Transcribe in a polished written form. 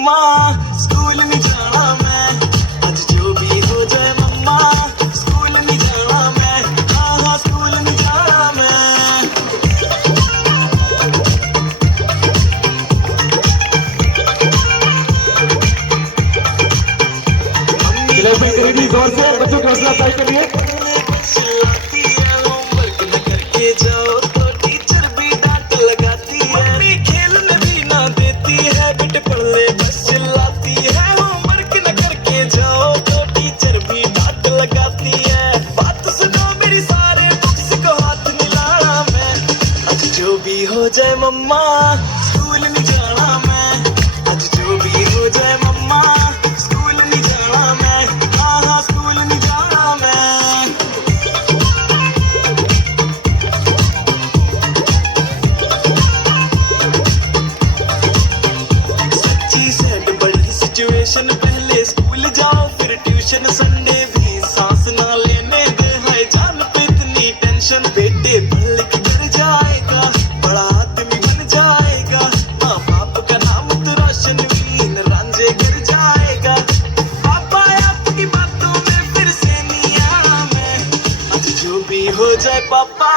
मम्मा school नहीं जाना मैं, आज जो भी हो जाए मम्मा स्कूल नहीं जाना मैं, हाँ हाँ स्कूल नहीं जाना मैं। जोर से बच्चों की हौसला अफजाई करिए। चिल्लाती है होमवर्क न करके जाओ तो टीचर भी डांट लगाती है, मम्मी खेलने भी ना देती है, बेटे पढ़ ले बस चिल्लाती है, होमवर्क न करके जाओ तो टीचर भी डांट लगाती है। बात सुनो मेरी सारे बुक्स को हाथ नहीं लाना मैं, आज जो भी हो जाए मम्मा स्कूल नहीं जाना मैं, आज जो भी हो जाए मम्मा स्कूल नहीं जाना मैं, हाँ हाँ स्कूल नहीं जाना मैं। सच्ची सैड बड़ी सिचुएशन, पहले स्कूल जाओ फिर ट्यूशन, संडे भी सांस ना लेने दे, हाय जान पे इतनी टेंशन, बेटे पढ़ लिख कर जाएगा बड़ा आदमी बन जाएगा, माँ बाप का नाम तो रोशन वीन रांझे गिर जाएगा, पापा आपकी बातों में फिर से नहीं आना मैं, आज जो भी हो जाए पापा